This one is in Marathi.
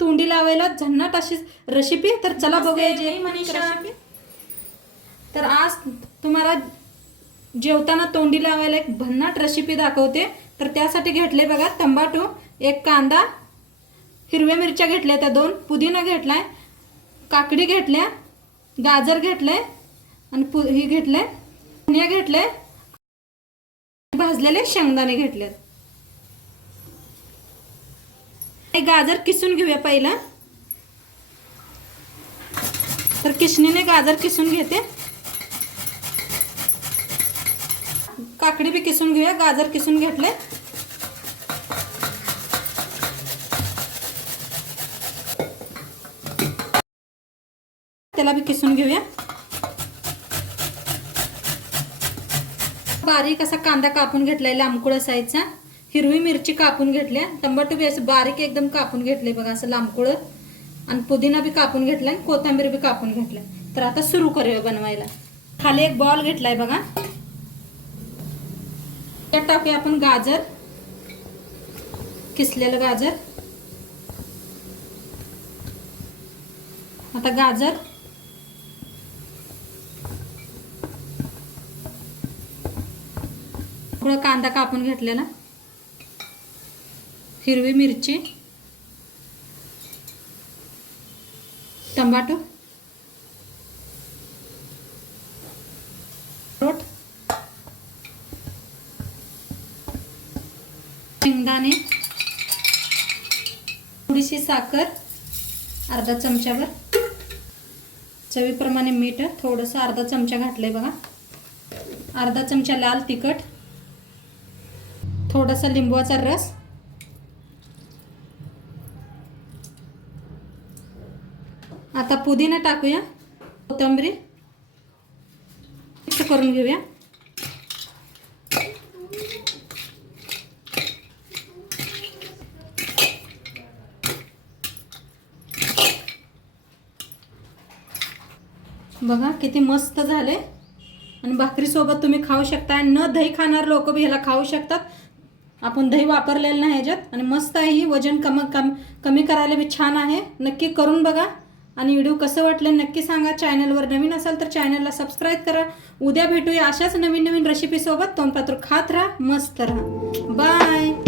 तोंडी लावायला झन्नाट अशी रेसिपी। तर चला बघूया जय मनीषा। तर आज तुम्हाला जेवताना तोंडी लावायला एक भन्नाट रेसिपी दाखवते। तर त्यासाठी घेतले बघा टमाटो, एक कांदा, हिरव्या मिरच्या घेतल्या त्या 2, पुदिना घेतलाय, काकडी घेतल्या, गाजर घेतले आणि ही घेतले, धनिया घेतले, भाजलेले शेंगदाणे घेतले। हे गाजर किसून घेऊया पहिला। तर किसणीने गाजर किसून घेते। काकडी भी किसून घेऊया, गाजर किसून घेतले। त्याला भी किसून घेऊया। बारीक असा कांदा कापून घेतलाय लांबकुळ साईजचा, हिरवी मिरची कापून घेतल्या, टमाटो भी असं बारीक एकदम कापून घेतले बघा असं लांबकुळ, आणि पुदिना भी कापून घेतलाय, कोथिंबीर भी कापून घेतलाय। तर आता सुरू करूया बनवायला। खाली एक बॉल घेतलाय बघा, त्यात टाकूया आपण गाजर, किसलेलं गाजर। आता गाजर, थोडा कांदा कापून घेतलेला, हिरवी मिरची, टमाटो, अक्रोड, शेंगदाणे, थोडीशी साखर, अर्धा चमचाभर, चवीप्रमाणे मीठ थोडंसं अर्धा चमचा घातलंय बघा, अर्धा चमचा लाल तिखट, थोडासा लिंबूचा रस, आता पुदिना टाकूया, कोथिंबीर मिक्स करून घेऊया। बघा किती मस्त झाले, आणि भाकरी सोबत तुम्ही खाऊ शकता। न दही खाणार लोक भी ह्याला खाऊ शकतात, आपण दही वापरलेलं नाही ह्याच्यात, आणि मस्त आहे ही। वजन कमी करायला भी छान आहे। नक्की करून बघा, आणि व्हिडिओ कसं वाटलं नक्की सांगा। चॅनलवर नवीन असाल तर चॅनलला सबस्क्राईब करा। उद्या भेटूया अशाच नवीन रेसिपी सोबत। तोंडपात्र खात राहा, मस्त राहा, बाय।